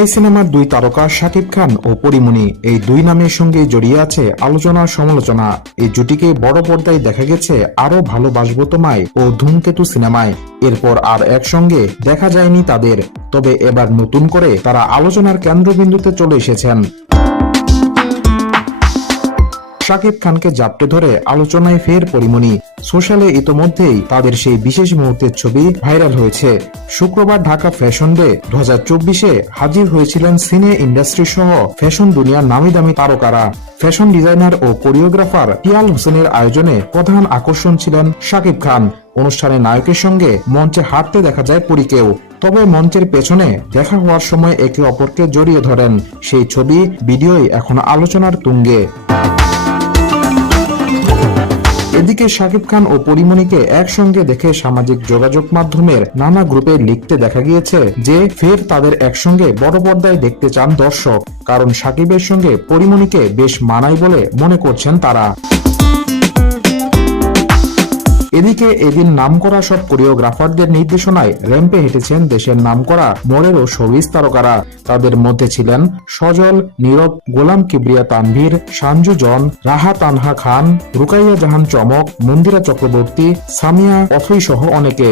ঢাকাই সিনেমার দুই তারকা শাকিব খান ও পরীমনি, এই দুই নামের সঙ্গে জড়িয়ে আছে আলোচনা সমালোচনা। এই জুটিকে বড় পর্দায় দেখা গেছে আরো ভালোবাসবো তোমায় ও ধূমকেতু সিনেমায়। এরপর আর একসঙ্গে দেখা যায়নি তাদের, তবে এবার নতুন করে তারা আলোচনার কেন্দ্রবিন্দুতে চলে এসেছেন। শাকিব খানকে জাপটে ধরে আলোচনায় ফের পরীমনি। সোশ্যালে ইতোমধ্যেই তাদের সেই বিশেষ মুহূর্তের ছবি ভাইরাল হয়েছে। শুক্রবার ঢাকা ফ্যাশন ডে 2024-এ হাজির হয়েছিলেন সিনে ইন্ডাস্ট্রি সহ ফ্যাশন দুনিয়ার নামি দামি তারকারা। ফ্যাশন ডিজাইনার ও কোরিওগ্রাফার টিয়াল হোসেনের আয়োজনে প্রধান আকর্ষণ ছিলেন শাকিব খান। অনুষ্ঠানে নায়কের সঙ্গে মঞ্চে হাঁটতে দেখা যায় পরীকেও। তবে মঞ্চের পেছনে দেখা হওয়ার সময় একে অপরকে জড়িয়ে ধরেন। সেই ছবি ভিডিওই এখন আলোচনার তুঙ্গে। এদিকে শাকিব খান ও পরীমনিকে একসঙ্গে দেখে সামাজিক যোগাযোগ মাধ্যমের নানা গ্রুপে লিখতে দেখা গিয়েছে যে ফের তাদের একসঙ্গে বড় পর্দায় দেখতে চান দর্শক, কারণ শাকিবের সঙ্গে পরীমনিকে বেশ মানায় বলে মনে করছেন তারা। এদিকে এদিন নামকরা সব কোরিওগ্রাফারদের নির্দেশনায় র্যাম্পে হেঁটেছেন দেশের নামকরা মডেল ও শোবিজ তারকারা। তাদের মধ্যে ছিলেন সজল, নীরব, গোলাম কিবরিয়া তানভীর, সানজু জন, রাহা তানহা খান, রুকাইয়া জাহান চমক, মন্দিরা চক্রবর্তী, সামিয়া অথই সহ অনেকে।